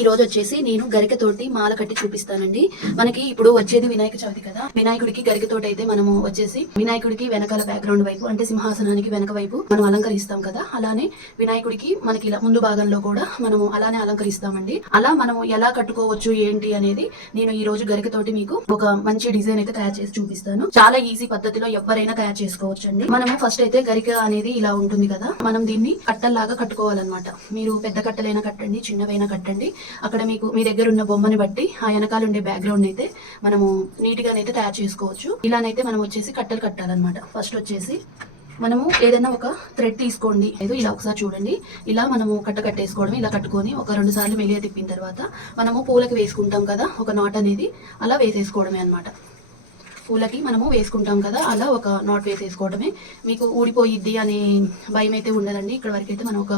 ఈ రోజు వచ్చేసి నేను గరికతోటి మాల కట్టి చూపిస్తానండి. మనకి ఇప్పుడు వచ్చేది వినాయక చవితి కదా వినాయకుడికి గరికతోటి అయితే మనము వచ్చేసి వినాయకుడికి వెనకాల బ్యాక్గ్రౌండ్ వైపు అంటే సింహాసనానికి వెనక వైపు మనం అలంకరిస్తాం కదా అలానే వినాయకుడికి మనకి ఇలా ముందు భాగంలో కూడా మనము అలానే అలంకరిస్తామండి. అలా మనము ఎలా కట్టుకోవచ్చు ఏంటి అనేది నేను ఈ రోజు గరికతోటి మీకు ఒక మంచి డిజైన్ అయితే తయారు చేసి చూపిస్తాను. చాలా ఈజీ పద్ధతిలో ఎవరైనా తయారు చేసుకోవచ్చు అండి మనము ఫస్ట్ అయితే గరిక అనేది ఇలా ఉంటుంది కదా మనం దీన్ని కట్టల్లాగా కట్టుకోవాలన్నమాట. మీరు పెద్ద కట్టలైనా కట్టండి చిన్నవైనా కట్టండి. అక్కడ మీకు మీ దగ్గర ఉన్న బొమ్మని బట్టి ఆ వెనకాల ఉండే బ్యాక్గ్రౌండ్ అయితే మనము నీట్ గానైతే తయారు చేసుకోవచ్చు. ఇలానైతే మనం వచ్చేసి కట్టలు కట్టాలన్నమాట. ఫస్ట్ వచ్చేసి మనము ఏదైనా ఒక థ్రెడ్ తీసుకోండి. ఏదో ఇలా ఒకసారి చూడండి. ఇలా మనము కట్ట కట్టేసుకోవడం ఇలా కట్టుకొని ఒక రెండు సార్లు మెలియ తిప్పిన తర్వాత మనము పూలకి వేసుకుంటాం కదా ఒక నాట్ అనేది అలా వేసేసుకోవడమే అన్నమాట. పూలకి మనము వేసుకుంటాం కదా అలా ఒక నాట్ వేసేసుకోవడమే మీకు ఊడిపోయిద్ది అనే భయం అయితే ఉండదండి. ఇక్కడ వరకు అయితే మనం ఒక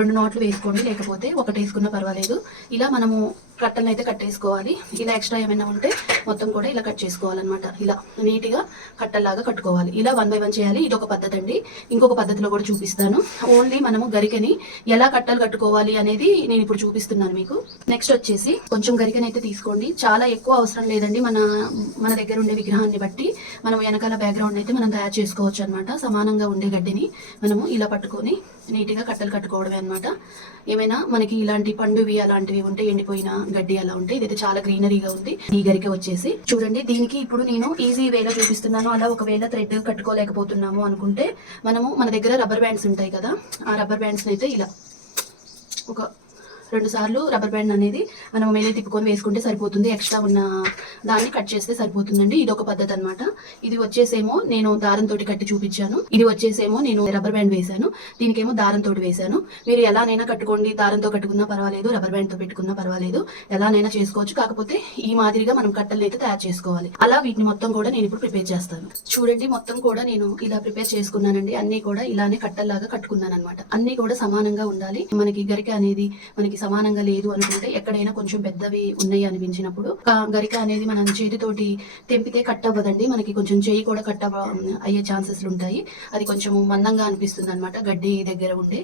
రెండు నాట్లు వేసుకోండి. లేకపోతే ఒకటి వేసుకున్నా పర్వాలేదు. ఇలా మనము కట్టలను అయితే కట్టేసుకోవాలి. ఇలా ఎక్స్ట్రా ఏమైనా ఉంటే మొత్తం కూడా ఇలా కట్ చేసుకోవాలన్నమాట. ఇలా నీట్గా కట్టల్లాగా కట్టుకోవాలి. ఇలా వన్ బై వన్ చేయాలి. ఇది ఒక పద్ధతి అండి. ఇంకొక పద్ధతిలో కూడా చూపిస్తాను. ఓన్లీ మనము గరికని ఎలా కట్టలు కట్టుకోవాలి అనేది నేను ఇప్పుడు చూపిస్తున్నాను మీకు. నెక్స్ట్ వచ్చేసి కొంచెం గరికనైతే తీసుకోండి. చాలా ఎక్కువ అవసరం లేదండి మన మన దగ్గర ఉండే విగ్రహాన్ని బట్టి. మనం వెనకాల బ్యాక్గ్రౌండ్ అయితే మనం తయారు చేసుకోవచ్చు అనమాట సమానంగా ఉండే గడ్డిని మనము ఇలా పట్టుకొని నీట్గా కట్టలు కట్టుకోవడమే అనమాట ఏమైనా మనకి ఇలాంటి పండువి అలాంటివి ఉంటే ఎండిపోయిన గడ్డి అలా ఉంటే ఇదైతే చాలా గ్రీనరీగా ఉంది. ఈ గరిక వచ్చేసి చూడండి దీనికి ఇప్పుడు నేను ఈజీ వేలో చూపిస్తున్నాను. అలా ఒకవేళ థ్రెడ్ కట్టుకోలేకపోతున్నాము అనుకుంటే మనము మన దగ్గర రబ్బర్ బ్యాండ్స్ ఉంటాయి కదా ఆ రబ్బర్ బ్యాండ్స్ అయితే ఇలా ఒక రెండు సార్లు రబ్బర్ బ్యాండ్ అనేది మనం మేలే తిప్పుకొని వేసుకుంటే సరిపోతుంది. ఎక్స్ట్రా ఉన్న దాన్ని కట్ చేస్తే సరిపోతుందండి. ఇది ఒక పద్ధతి అన్నమాట. ఇది వచ్చేసేమో నేను దారంతో కట్టి చూపించాను. ఇది వచ్చేసేమో నేను రబ్బర్ బ్యాండ్ వేశాను. దీనికేమో దారంతో వేశాను. మీరు ఎలానైనా కట్టుకోండి. దారంతో కట్టుకున్నా పర్వాలేదు. రబ్బర్ బ్యాండ్తో పెట్టుకున్నా పర్వాలేదు. ఎలానైనా చేసుకోవచ్చు. కాకపోతే ఈ మాదిరిగా మనం కట్టలు అయితే తయారు చేసుకోవాలి. అలా వీటిని మొత్తం కూడా నేను ఇప్పుడు ప్రిపేర్ చేస్తాను. చూడండి మొత్తం కూడా నేను ఇలా ప్రిపేర్ చేసుకున్నానండి. అన్ని కూడా ఇలానే కట్టల్లాగా కట్టుకున్నాను అనమాట అన్ని కూడా సమానంగా ఉండాలి. మనకి గరిక అనేది మనకి సమానంగా లేదు అనుకుంటే ఎక్కడైనా కొంచెం పెద్దవి ఉన్నాయి అనిపించినప్పుడు. గరిక అనేది మనం చేతితోటి తెంపితే కట్ అవ్వదండి మనకి కొంచెం చేయి కూడా కట్ అవ్వ అయ్యే ఛాన్సెస్ ఉంటాయి. అది కొంచెం మందంగా అనిపిస్తుంది అనమాట గడ్డి దగ్గర ఉండే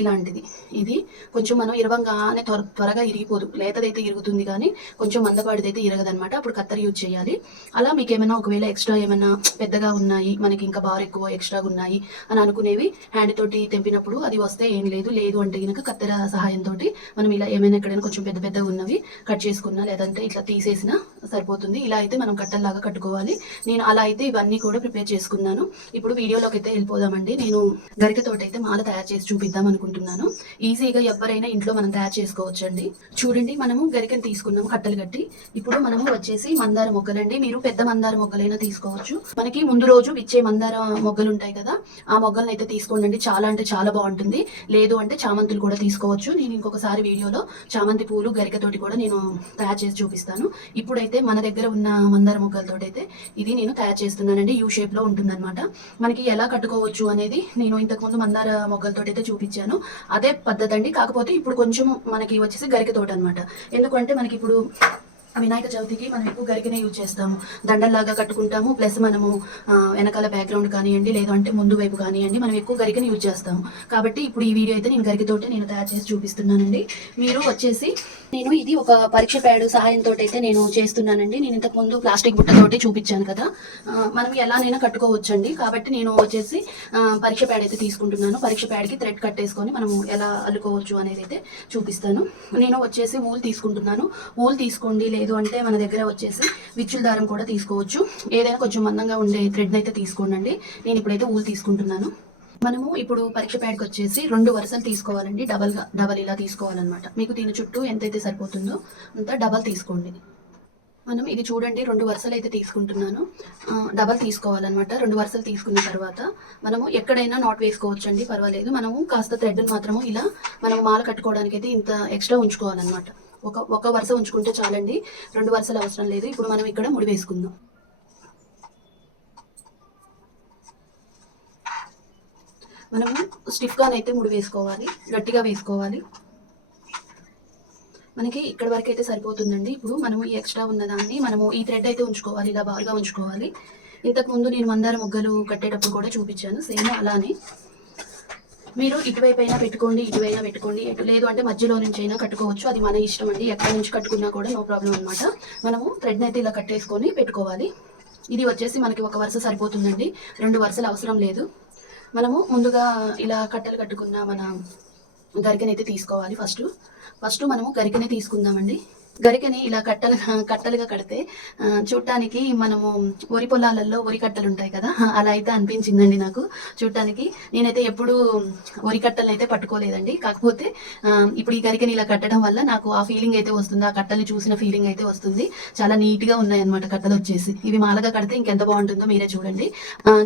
ఇలాంటిది. ఇది కొంచెం మనం ఇరవంగానే త్వర త్వరగా ఇరిగిపోదు. లేతదైతే ఇరుగుతుంది కానీ కొంచెం మందపాటిదైతే ఇరగదనమాట అప్పుడు కత్తెర యూజ్ చేయాలి. అలా మీకు ఏమైనా ఒకవేళ ఎక్స్ట్రా ఏమైనా పెద్దగా ఉన్నాయి మనకి ఇంకా బార్ ఎక్కువ ఎక్స్ట్రాగా ఉన్నాయి అని అనుకునేవి హ్యాండ్ తోటి తెంపినప్పుడు అది వస్తే ఏం లేదు. లేదు అంటే కనుక కత్తెర సహాయంతో మనం ఇలా ఏమైనా ఎక్కడైనా కొంచెం పెద్ద పెద్దగా ఉన్నవి కట్ చేసుకున్నా లేదంటే ఇట్లా తీసేసినా సరిపోతుంది. ఇలా అయితే మనం కట్టల్లాగా కట్టుకోవాలి. నేను అలా అయితే ఇవన్నీ కూడా ప్రిపేర్ చేసుకున్నాను. ఇప్పుడు వీడియోలోకి అయితే వెళ్ళిపోదామండి. నేను గరికతోటి అయితే మాల తయారు చేసి చూపిద్దాం అనుకుంటున్నాను. ఈజీగా ఎవరైనా ఇంట్లో మనం తయారు చేసుకోవచ్చండి. చూడండి మనము గరికను తీసుకున్నాము కట్టలు కట్టి. ఇప్పుడు మనము వచ్చేసి మందార మొగ్గలండి. మీరు పెద్ద మందార మొగ్గలైనా తీసుకోవచ్చు. మనకి ముందు రోజు ఇచ్చే మందార మొగ్గలు ఉంటాయి కదా ఆ మొగ్గలను అయితే తీసుకోండి చాలా అంటే చాలా బాగుంటుంది. లేదు అంటే చామంతులు కూడా తీసుకోవచ్చు. నేను ఇంకొకసారి వీడియోలో చామంతి పూలు గరికతోటి కూడా నేను తయారు చేసి చూపిస్తాను. ఇప్పుడైతే మన దగ్గర ఉన్న మందార మొగ్గలతోటి అయితే ఇది నేను తయారు చేస్తున్నానండి. యూ షేప్లో ఉంటుందన్నమాట. మనకి ఎలా కట్టుకోవచ్చు అనేది నేను ఇంతకుముందు మందార మొగ్గలతో అయితే చూపించాను. అదే పద్ధతి అండి కాకపోతే ఇప్పుడు కొంచెం మనకి వచ్చేసి గరికతోటి అనమాట ఎందుకంటే మనకి ఇప్పుడు వినాయక చవితికి మనం ఎక్కువ గరికనే యూజ్ చేస్తాము. దండల్లాగా కట్టుకుంటాము. ప్లస్ మనము వెనకాల బ్యాక్గ్రౌండ్ కానివ్వండి లేదంటే ముందు వైపు కానివ్వండి మనం ఎక్కువ గరికని యూజ్ చేస్తాము. కాబట్టి ఇప్పుడు ఈ వీడియో అయితే నేను గరికతోటే నేను తయారు చేసి చూపిస్తున్నానండి. మీరు వచ్చేసి నేను ఇది ఒక పరీక్ష ప్యాడ్ సహాయంతో అయితే నేను చేస్తున్నానండి. నేను ఇంతకు ముందు ప్లాస్టిక్ బుట్టతోటి చూపించాను కదా. మనం ఎలానైనా కట్టుకోవచ్చండి. కాబట్టి నేను వచ్చేసి పరీక్ష ప్యాడ్ అయితే తీసుకుంటున్నాను. పరీక్ష ప్యాడ్కి థ్రెడ్ కట్టేసుకొని మనం ఎలా అల్లుకోవచ్చు అనేది అయితే చూపిస్తాను. నేను వచ్చేసి ఊలు తీసుకుంటున్నాను. ఊలు తీసుకోండి లేదు అంటే మన దగ్గర వచ్చేసి విచ్చుల దారం కూడా తీసుకోవచ్చు. ఏదైనా కొంచెం మందంగా ఉండే థ్రెడ్ అయితే తీసుకోండి నేను ఇప్పుడైతే ఊలు తీసుకుంటున్నాను. మనము ఇప్పుడు పరీక్ష ప్యాడ్కి వచ్చేసి రెండు వరుసలు తీసుకోవాలండి. డబల్గా డబల్ ఇలా తీసుకోవాలన్నమాట. మీకు దీని చుట్టూ ఎంతైతే సరిపోతుందో అంత డబల్ తీసుకోండి. మనం ఇది చూడండి రెండు వరుసలు అయితే తీసుకుంటున్నాను. డబల్ తీసుకోవాలన్నమాట. రెండు వరుసలు తీసుకున్న తర్వాత మనము ఎక్కడైనా నాట్ వేసుకోవచ్చండి పర్వాలేదు. మనము కాస్త థ్రెడ్ని మాత్రము ఇలా మనము మాల కట్టుకోవడానికి అయితే ఇంత ఎక్స్ట్రా ఉంచుకోవాలన్నమాట. ఒక ఒక వరుస ఉంచుకుంటే చాలండి. రెండు వరుసలు అవసరం లేదు. ఇప్పుడు మనం ఇక్కడ ముడి వేసుకుందాం. మనము స్టిఫ్గానైతే ముడి వేసుకోవాలి. గట్టిగా వేసుకోవాలి. మనకి ఇక్కడ వరకు అయితే సరిపోతుందండి. ఇప్పుడు మనము ఈ ఎక్స్ట్రా ఉన్నదాన్ని మనము ఈ థ్రెడ్ అయితే ఉంచుకోవాలి. ఇలా బాగా ఉంచుకోవాలి. ఇంతకు ముందు నేను మందార మొగ్గలు కట్టేటప్పుడు కూడా చూపించాను. సేమ్ అలానే మీరు ఇటువైపు అయినా పెట్టుకోండి ఇటువైనా పెట్టుకోండి. ఎటు లేదు అంటే మధ్యలో నుంచి అయినా కట్టుకోవచ్చు. అది మన ఇష్టం అండి. ఎక్కడి నుంచి కట్టుకున్నా కూడా నో ప్రాబ్లం అనమాట మనము థ్రెడ్ అయితే ఇలా కట్టేసుకొని పెట్టుకోవాలి. ఇది వచ్చేసి మనకి ఒక వరుస సరిపోతుందండి. రెండు వరుసలు అవసరం లేదు. మనము ముందుగా ఇలా కట్టలు కట్టుకున్న మన గరికనైతే తీసుకోవాలి ఫస్ట్. ఫస్ట్ మనము గరికనే తీసుకుందామండి. గరికని ఇలా కట్టలు కట్టలుగా కడితే చూడటానికి మనము వరి పొలాలలో వరి కట్టలు ఉంటాయి కదా అలా అయితే అనిపించిందండి నాకు. చూడటానికి నేనైతే ఎప్పుడు వరి కట్టలను అయితే పట్టుకోలేదండి. కాకపోతే ఇప్పుడు ఈ గరికని ఇలా కట్టడం వల్ల నాకు ఆ ఫీలింగ్ అయితే వస్తుంది ఆ కట్టలు చూసిన ఫీలింగ్ అయితే వస్తుంది. చాలా నీట్గా ఉన్నాయి కట్టలు వచ్చేసి. ఇవి మాలగా కడితే ఇంకెంత బాగుంటుందో మీరే చూడండి.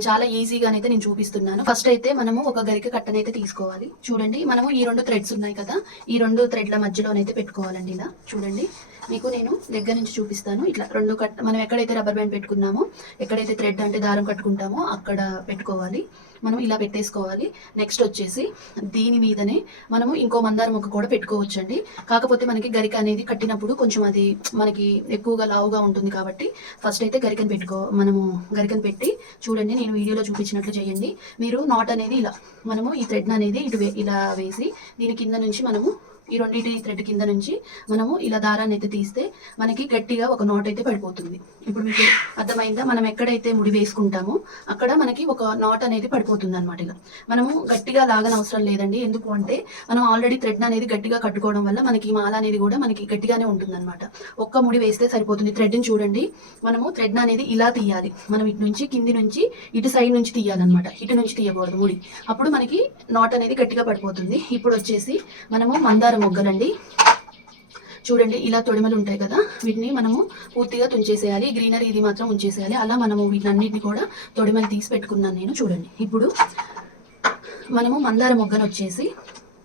చాలా ఈజీగానైతే నేను చూపిస్తున్నాను. ఫస్ట్ అయితే మనము ఒక గరిక కట్టనైతే తీసుకోవాలి. చూడండి మనము ఈ రెండు థ్రెడ్స్ ఉన్నాయి కదా ఈ రెండు థ్రెడ్ల మధ్యలోనైతే పెట్టుకోవాలండి ఇలా. చూడండి. మీకు నేను దగ్గర నుంచి చూపిస్తాను. ఇట్లా రెండు కట్ మనం ఎక్కడైతే రబ్బర్ బ్యాండ్ పెట్టుకున్నామో ఎక్కడైతే థ్రెడ్ అంటే దారం కట్టుకుంటామో అక్కడ పెట్టుకోవాలి. మనం ఇలా పెట్టేసుకోవాలి. నెక్స్ట్ వచ్చేసి దీని మీదనే మనము ఇంకో మందారం ఒక కూడా పెట్టుకోవచ్చండి. కాకపోతే మనకి గరిక అనేది కట్టినప్పుడు కొంచెం అది మనకి ఎక్కువగా లావుగా ఉంటుంది కాబట్టి ఫస్ట్ అయితే గరికను పెట్టుకో మనము గరికను పెట్టి చూడండి నేను వీడియోలో చూపించినట్లు చేయండి. మీరు నాట్ అనేది ఇలా మనము ఈ థ్రెడ్ అనేది ఇటు వే- ఇలా వేసి దీని కింద నుంచి మనము ఈ రెండింటి థ్రెడ్ కింద నుంచి మనము ఇలా దారాన్ని అయితే తీస్తే మనకి గట్టిగా ఒక నాట్ అయితే పడిపోతుంది. ఇప్పుడు మీకు అర్థమైందా? మనం ఎక్కడైతే ముడి వేసుకుంటామో అక్కడ మనకి ఒక నాట్ అనేది పడిపోతుంది అనమాట ఇలా మనము గట్టిగా లాగని అవసరం లేదండి. ఎందుకు అంటే మనం ఆల్రెడీ థ్రెడ్ అనేది గట్టిగా కట్టుకోవడం వల్ల మనకి మాల అనేది కూడా మనకి గట్టిగానే ఉంటుంది అనమాట ఒక్క ముడి వేస్తే సరిపోతుంది. థ్రెడ్ని చూడండి. మనము థ్రెడ్ అనేది ఇలా తీయాలి. మనం ఇటు నుంచి కింది నుంచి ఇటు సైడ్ నుంచి తీయాలన్నమాట. ఇటు నుంచి తీయకూడదు ముడి. అప్పుడు మనకి నాట్ అనేది గట్టిగా పడిపోతుంది. ఇప్పుడు వచ్చేసి మనము మందారం మొగ్గలండి. చూడండి ఇలా తొడిమలు ఉంటాయి కదా. వీటిని మనము పూర్తిగా తుంచేసేయాలి. గ్రీనరీ ఇది మాత్రం ఉంచేసేయాలి. అలా మనము వీటన్నిటిని కూడా తొడిమలు తీసి పెట్టుకున్నాను నేను. చూడండి. ఇప్పుడు మనము మందార మొగ్గను వచ్చేసి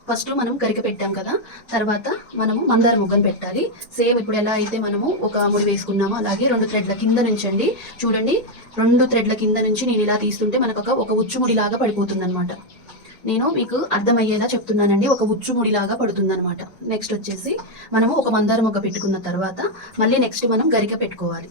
ఫస్ట్ మనం గరిక పెట్టాం కదా. తర్వాత మనము మందార మొగ్గను పెట్టాలి. సేమ్ ఇప్పుడు ఎలా అయితే మనము ఒక ముడి వేసుకున్నామో అలాగే రెండు థ్రెడ్ల కింద నుంచి అండి. చూడండి రెండు థ్రెడ్ల కింద నుంచి నేను ఇలా తీస్తుంటే మనకు ఒక ఒక ఉచ్చుముడి లాగా పడిపోతుంది అనమాట నేను మీకు అర్థమయ్యేలా చెప్తున్నానండి. ఒక ఉచ్చుముడి లాగా పడుతుంది నెక్స్ట్ వచ్చేసి మనము ఒక మందారం ఒక పెట్టుకున్న తర్వాత మళ్ళీ నెక్స్ట్ మనం గరిక పెట్టుకోవాలి.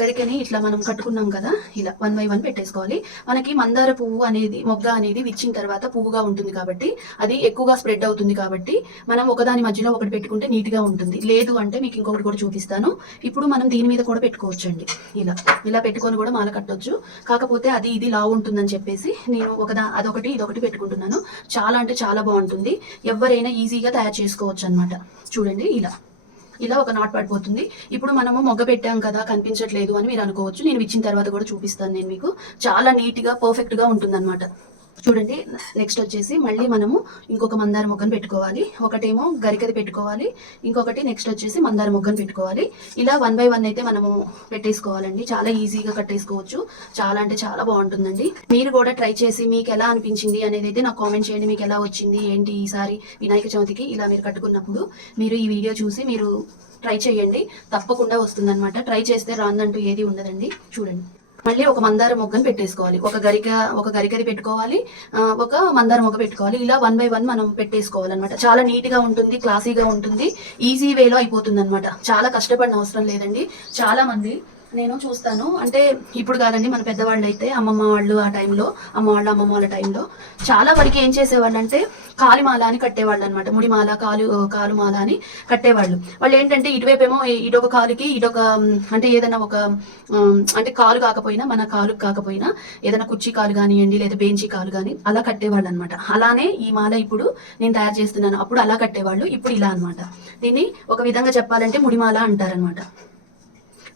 గరికని ఇట్లా మనం కట్టుకున్నాం కదా ఇలా వన్ బై వన్ పెట్టేసుకోవాలి. మనకి మందార పువ్వు అనేది మొగ్గ అనేది విచ్చిన తర్వాత పువ్వుగా ఉంటుంది కాబట్టి అది ఎక్కువగా స్ప్రెడ్ అవుతుంది కాబట్టి మనం ఒకదాని మధ్యలో ఒకటి పెట్టుకుంటే నీట్గా ఉంటుంది. లేదు అంటే మీకు ఇంకొకటి కూడా చూపిస్తాను. ఇప్పుడు మనం దీని మీద కూడా పెట్టుకోవచ్చండి. ఇలా ఇలా పెట్టుకొని కూడా మాల కట్టొచ్చు. కాకపోతే అది ఇది లావు ఉంటుందని చెప్పేసి నేను ఒకదా అదొకటి ఇదొకటి పెట్టుకుంటున్నాను. చాలా అంటే చాలా బాగుంటుంది. ఎవరైనా ఈజీగా తయారు చేసుకోవచ్చు అనమాట చూడండి ఇలా. ఇలా ఒక నాట్ పడిపోతుంది. ఇప్పుడు మనము మొగ్గ పెట్టాం కదా కనిపించట్లేదు అని మీరు అనుకోవచ్చు. నేను ఇచ్చిన తర్వాత కూడా చూపిస్తాను నేను మీకు. చాలా నీట్గా పర్ఫెక్ట్గా చూడండి నెక్స్ట్ వచ్చేసి మళ్ళీ మనము ఇంకొక మందార మొగ్గను పెట్టుకోవాలి. ఒకటేమో గరికది పెట్టుకోవాలి. ఇంకొకటి నెక్స్ట్ వచ్చేసి మందార మొగ్గను పెట్టుకోవాలి. ఇలా వన్ బై వన్ అయితే మనము పెట్టేసుకోవాలండి. చాలా ఈజీగా కట్టేసుకోవచ్చు. చాలా అంటే చాలా బాగుంటుందండి. మీరు కూడా ట్రై చేసి మీకు ఎలా అనిపించింది అనేది అయితే నాకు కామెంట్ చేయండి. మీకు ఎలా వచ్చింది? ఏంటి ఈసారి వినాయక చవితికి ఇలా మీరు కట్టుకున్నప్పుడు? మీరు ఈ వీడియో చూసి మీరు ట్రై చేయండి. తప్పకుండా వస్తుందన్నమాట. ట్రై చేస్తే రాందంటూ ఏది ఉండదండి. చూడండి. మళ్ళీ ఒక మందార మొగ్గను పెట్టేసుకోవాలి. ఒక గరిక ఒక గరికరి పెట్టుకోవాలి. ఒక మందార మొగ్గ పెట్టుకోవాలి. ఇలా వన్ బై వన్ మనం పెట్టేసుకోవాలన్నమాట. చాలా నీట్గా ఉంటుంది క్లాసీగా ఉంటుంది ఈజీ వేలో అయిపోతుంది అనమాట చాలా కష్టపడిన అవసరం లేదండి. చాలా మంది నేను చూస్తాను. అంటే ఇప్పుడు కాదండి మన పెద్దవాళ్ళు అయితే అమ్మమ్మ వాళ్ళు ఆ టైంలో అమ్మ వాళ్ళు అమ్మమ్మ వాళ్ళ టైంలో చాలా వరకు ఏం చేసేవాళ్ళు అంటే కాలిమాల అని కట్టేవాళ్ళు అనమాట ముడిమాల కాలు కాలుమాల అని కట్టేవాళ్ళు. వాళ్ళు ఏంటంటే ఇటువైపు ఏమో ఇటొక కాలుకి ఇటొక అంటే ఏదైనా ఒక అంటే కాలు కాకపోయినా మన కాలు కాకపోయినా ఏదైనా కుర్చీ కాలు కానివ్వండి లేదా బెంచి కాలు కానీ అలా కట్టేవాళ్ళు అనమాట అలానే ఈ మాల ఇప్పుడు నేను తయారు చేస్తున్నాను. అప్పుడు అలా కట్టేవాళ్ళు ఇప్పుడు ఇలా అన్నమాట దీన్ని ఒక విధంగా చెప్పాలంటే ముడిమాల అంటారనమాట.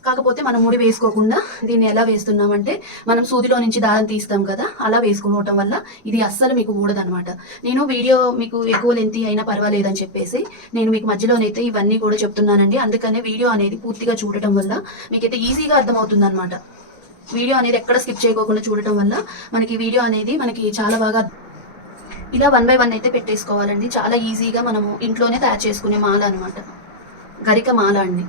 కాకపోతే మనం ముడి వేసుకోకుండా దీన్ని ఎలా వేస్తున్నామంటే మనం సూదిలో నుంచి దారం తీస్తాం కదా అలా వేసుకోవటం వల్ల ఇది అస్సలు మీకు ఊడదనమాట నేను వీడియో మీకు ఎక్కువ లెంత్ అయినా పర్వాలేదని చెప్పేసి నేను మీకు మధ్యలోనైతే ఇవన్నీ కూడా చెప్తున్నానండి. అందుకనే వీడియో అనేది పూర్తిగా చూడటం వల్ల మీకైతే ఈజీగా అర్థమవుతుంది అనమాట వీడియో అనేది ఎక్కడ స్కిప్ చేయకోకుండా చూడటం వల్ల మనకి వీడియో అనేది మనకి చాలా బాగా ఇలా వన్ బై వన్ అయితే పెట్టేసుకోవాలండి. చాలా ఈజీగా మనము ఇంట్లోనే తయారు చేసుకునే మాల అనమాట గరిక మాల అండి.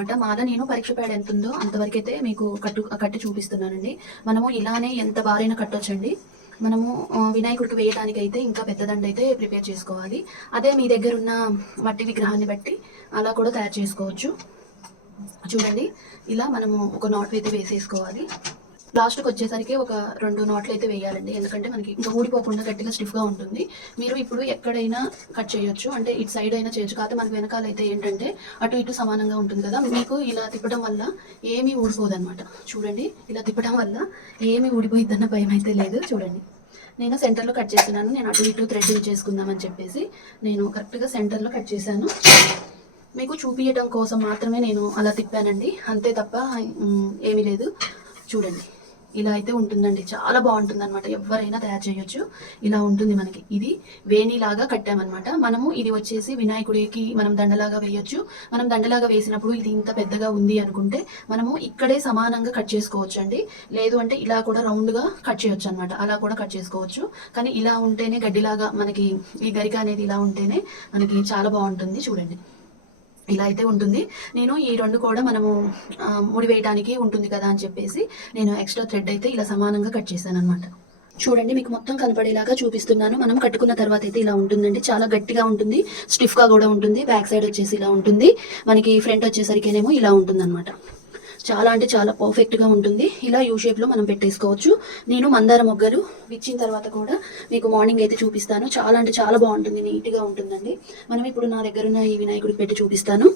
అనమాట మాల నేను పరీక్ష పేడ ఎంత ఉందో అంతవరకైతే మీకు కట్టు కట్టి చూపిస్తున్నానండి. మనము ఇలానే ఎంత బారైనా కట్టొచ్చండి. మనము వినాయకుడికి వేయడానికి అయితే ఇంకా పెద్ద దండ అయితే ప్రిపేర్ చేసుకోవాలి. అదే మీ దగ్గర ఉన్న మట్టి విగ్రహాన్ని బట్టి అలా కూడా తయారు చేసుకోవచ్చు. చూడండి. ఇలా మనము ఒక నాట్ అయితే వేసేసుకోవాలి. లాస్ట్కి వచ్చేసరికి ఒక రెండు నాట్లు అయితే వేయాలండి. ఎందుకంటే మనకి ఇంకా ఊడిపోకుండా గట్టిగా స్టిఫ్గా ఉంటుంది. మీరు ఇప్పుడు ఎక్కడైనా కట్ చేయొచ్చు. అంటే ఇటు సైడ్ అయినా చేయొచ్చు. కాకపోతే మనకి వెనకాల అయితే ఏంటంటే అటు ఇటు సమానంగా ఉంటుంది కదా. మీకు ఇలా తిప్పడం వల్ల ఏమీ ఊడిపోదు అనమాట చూడండి ఇలా తిప్పడం వల్ల ఏమీ ఊడిపోయిద్దన్న భయం అయితే లేదు. చూడండి నేను సెంటర్లో కట్ చేస్తున్నాను. నేను అటు ఇటు థ్రెడ్ చేసుకుందామని చెప్పేసి నేను కరెక్ట్గా సెంటర్లో కట్ చేశాను. మీకు చూపించడం కోసం మాత్రమే నేను అలా తిప్పానండి. అంతే తప్ప ఏమీ లేదు. చూడండి. ఇలా అయితే ఉంటుందండి. చాలా బాగుంటుంది అనమాట ఎవరైనా తయారు చేయొచ్చు. ఇలా ఉంటుంది మనకి. ఇది వేణిలాగా కట్టామన్నమాట. మనము ఇది వచ్చేసి వినాయకుడికి మనం దండలాగా వేయొచ్చు. మనం దండలాగా వేసినప్పుడు ఇది ఇంత పెద్దగా ఉంది అనుకుంటే మనము ఇక్కడే సమానంగా కట్ చేసుకోవచ్చు అండి లేదు అంటే ఇలా కూడా రౌండ్గా కట్ చేయొచ్చు అనమాట అలా కూడా కట్ చేసుకోవచ్చు. కానీ ఇలా ఉంటేనే గడ్డిలాగా మనకి ఈ గరిక అనేది ఇలా ఉంటేనే మనకి చాలా బాగుంటుంది. చూడండి. ఇలా అయితే ఉంటుంది. నేను ఈ రెండు కూడా మనము ఆ, ముడి ఉంటుంది కదా అని చెప్పేసి నేను ఎక్స్ట్రా థ్రెడ్ అయితే ఇలా సమానంగా కట్ చేశాను అనమాట చూడండి మీకు మొత్తం కనపడేలాగా చూపిస్తున్నాను. మనం కట్టుకున్న తర్వాత అయితే ఇలా ఉంటుందండి. చాలా గట్టిగా ఉంటుంది. స్టిఫ్గా కూడా ఉంటుంది. బ్యాక్ సైడ్ వచ్చేసి ఇలా ఉంటుంది. మనకి ఫ్రంట్ వచ్చేసరికేనేమో ఇలా ఉంటుంది అనమాట చాలా అంటే చాలా పర్ఫెక్ట్గా ఉంటుంది. ఇలా యూ షేప్లో మనం పెట్టేసుకోవచ్చు. నేను మందార మొగ్గలు విచ్చిన తర్వాత కూడా మీకు మార్నింగ్ అయితే చూపిస్తాను. చాలా అంటే చాలా బాగుంటుంది నీట్గా ఉంటుందండి. మనం ఇప్పుడు నా దగ్గర ఉన్న ఈ వినాయకుడికి పెట్టి చూపిస్తాను.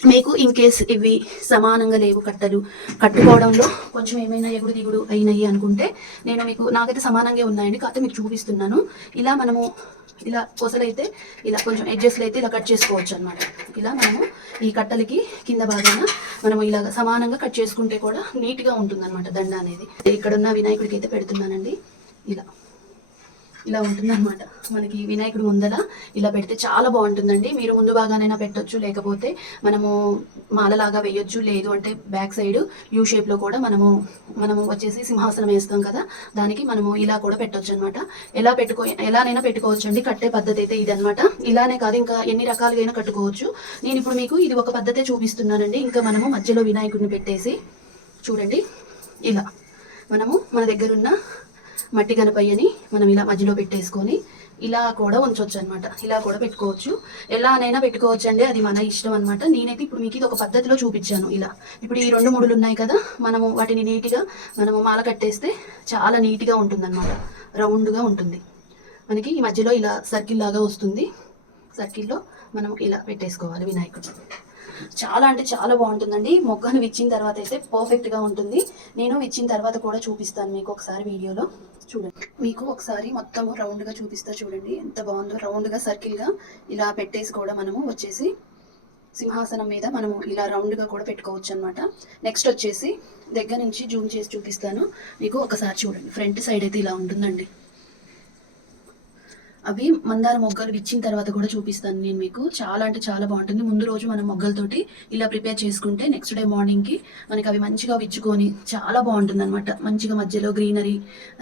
మీకు ఇన్ కేస్ ఇవి సమానంగా లేవు కట్టలు కట్టుకోవడంలో కొంచెం ఏమైనా ఎగుడు దిగుడు అయినాయి అనుకుంటే నేను మీకు నాకైతే సమానంగా ఉన్నాయండి కాకపోతే మీకు చూపిస్తున్నాను. ఇలా మనము ఇలా కొసలైతే ఇలా కొంచెం ఎడ్జెస్లు అయితే ఇలా కట్ చేసుకోవచ్చు అనమాట ఇలా మనము ఈ కట్టలకి కింద భాగాన మనము ఇలా సమానంగా కట్ చేసుకుంటే కూడా నీట్గా ఉంటుందన్నమాట దండ అనేది. ఇక్కడ ఉన్న వినాయకుడికి అయితే పెడుతున్నానండి. ఇలా. ఇలా ఉంటుందన్నమాట. మనకి వినాయకుడు ముందల ఇలా పెడితే చాలా బాగుంటుందండి. మీరు ముందు బాగానైనా పెట్టొచ్చు లేకపోతే మనము మాలలాగా వేయొచ్చు లేదు అంటే బ్యాక్ సైడ్ యూ షేప్లో కూడా మనము మనము వచ్చేసి సింహాసనం వేస్తాం కదా దానికి మనము ఇలా కూడా పెట్టొచ్చు అనమాట ఎలా పెట్టుకో ఎలానైనా పెట్టుకోవచ్చు అండి కట్టే పద్ధతి అయితే ఇది ఇలానే కాదు ఇంకా ఎన్ని రకాలుగా కట్టుకోవచ్చు. నేను ఇప్పుడు మీకు ఇది ఒక పద్ధతే చూపిస్తున్నానండి. ఇంకా మనము మధ్యలో వినాయకుడిని పెట్టేసి చూడండి. ఇలా మనము మన దగ్గరున్న మట్టి గణపయ్యని మనం ఇలా మధ్యలో పెట్టేసుకొని ఇలా కూడా ఉంచవచ్చు అనమాట ఇలా కూడా పెట్టుకోవచ్చు. ఎలానైనా పెట్టుకోవచ్చు అండి అది మన ఇష్టం అనమాట నేనైతే ఇప్పుడు మీకు ఇది ఒక పద్ధతిలో చూపించాను ఇలా. ఇప్పుడు ఈ రెండు ముడులు ఉన్నాయి కదా మనము వాటిని నీట్గా మనము మాల కట్టేస్తే చాలా నీట్గా ఉంటుందన్నమాట. రౌండ్గా ఉంటుంది. మనకి ఈ మధ్యలో ఇలా సర్కిల్ లాగా వస్తుంది. సర్కిల్లో మనం ఇలా పెట్టేసుకోవాలి వినాయకుడు. చాలా అంటే చాలా బాగుంటుందండి. మొగ్గను విచ్చిన తర్వాత అయితే పర్ఫెక్ట్గా ఉంటుంది. నేను విచ్చిన తర్వాత కూడా చూపిస్తాను మీకు ఒకసారి వీడియోలో. చూడండి. మీకు ఒకసారి మొత్తం రౌండ్గా చూపిస్తా చూడండి. ఎంత బాగుందో రౌండ్గా సర్కిల్గా ఇలా పెట్టేసి కూడా మనము వచ్చేసి సింహాసనం మీద మనము ఇలా రౌండ్గా కూడా పెట్టుకోవచ్చు అనమాట నెక్స్ట్ వచ్చేసి దగ్గర నుంచి జూమ్ చేసి చూపిస్తాను. మీకు ఒకసారి చూడండి. ఫ్రంట్ సైడ్ అయితే ఇలా ఉంటుందండి. అవి మందార మొగ్గలు విచ్చిన తర్వాత కూడా చూపిస్తాను నేను మీకు. చాలా అంటే చాలా బాగుంటుంది. ముందు రోజు మనం మొగ్గలతోటి ఇలా ప్రిపేర్ చేసుకుంటే నెక్స్ట్ డే మార్నింగ్కి మనకి అవి మంచిగా విచ్చుకొని చాలా బాగుంటుంది అనమాట మంచిగా మధ్యలో గ్రీనరీ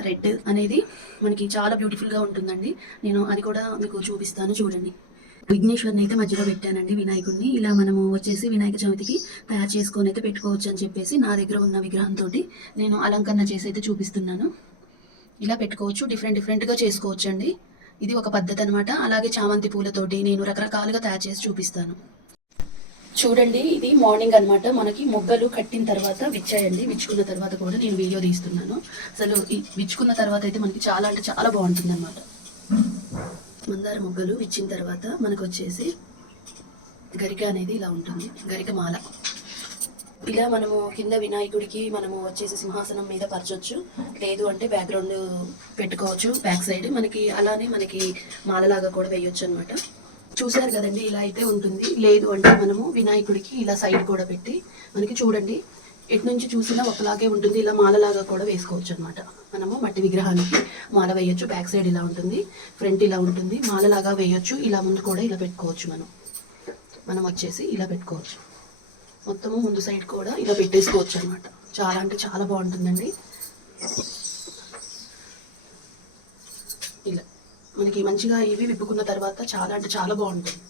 రెడ్ అనేది మనకి చాలా బ్యూటిఫుల్గా ఉంటుందండి. నేను అది కూడా మీకు చూపిస్తాను చూడండి. విఘ్నేశ్వరిని అయితే మధ్యలో పెట్టానండి వినాయకుడిని. ఇలా మనము వచ్చేసి వినాయక చవితికి తయారు చేసుకొని అయితే పెట్టుకోవచ్చు అని చెప్పేసి నా దగ్గర ఉన్న విగ్రహంతో నేను అలంకరణ చేసి అయితే చూపిస్తున్నాను. ఇలా పెట్టుకోవచ్చు. డిఫరెంట్ డిఫరెంట్గా చేసుకోవచ్చు అండి ఇది ఒక పద్ధతి అనమాట అలాగే చామంతి పూలతోటి నేను రకరకాలుగా తయారు చేసి చూపిస్తాను. చూడండి ఇది మార్నింగ్ అన్నమాట. మనకి మొగ్గలు కట్టిన తర్వాత విచ్చాయండి. విచ్చుకున్న తర్వాత కూడా నేను వీడియో తీస్తున్నాను. అసలు ఈ విచ్చుకున్న తర్వాత అయితే మనకి చాలా అంటే చాలా బాగుంటుంది అనమాట మందార మొగ్గలు విచ్చిన తర్వాత మనకు వచ్చేసి గరిక అనేది ఇలా ఉంటుంది. గరిక మాల. ఇలా మనము కింద వినాయకుడికి మనము వచ్చేసి సింహాసనం మీద పరచొచ్చు. లేదు అంటే బ్యాక్గ్రౌండ్ పెట్టుకోవచ్చు బ్యాక్ సైడ్ మనకి అలానే మనకి మాలలాగా కూడా వేయొచ్చు అనమాట చూశారు కదండి ఇలా అయితే ఉంటుంది. లేదు అంటే మనము వినాయకుడికి ఇలా సైడ్ కూడా పెట్టి మనకి చూడండి ఎటు నుంచి చూసినా ఒకలాగే ఉంటుంది. ఇలా మాలలాగా కూడా వేసుకోవచ్చు అనమాట మనము మట్టి విగ్రహానికి మాల వేయొచ్చు బ్యాక్ సైడ్ ఇలా ఉంటుంది ఫ్రంట్ ఇలా ఉంటుంది. మాలలాగా వేయొచ్చు ఇలా ముందు కూడా ఇలా పెట్టుకోవచ్చు మనం. మనం వచ్చేసి ఇలా పెట్టుకోవచ్చు. మొత్తము ముందు సైడ్ కూడా ఇలా పెట్టేసుకోవచ్చు అనమాట చాలా అంటే చాలా బాగుంటుందండి. ఇలా. మనకి మంచిగా ఇవి విప్పుకున్న తర్వాత చాలా అంటే చాలా బాగుంటుంది.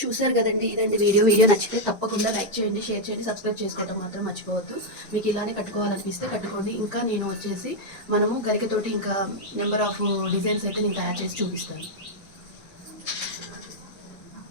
చూసారు కదండి ఇదండి వీడియో. వీడియో నచ్చితే తప్పకుండా లైక్ చేయండి షేర్ చేయండి సబ్స్క్రైబ్ చేసుకోవడం మాత్రం మర్చిపోవద్దు. మీకు ఇలానే కట్టుకోవాలనిపిస్తే కట్టుకోండి. ఇంకా నేను వచ్చేసి మనము గరికతోటి ఇంకా నెంబర్ ఆఫ్ డిజైన్స్ అయితే నేను తయారు చేసి చూపిస్తాను.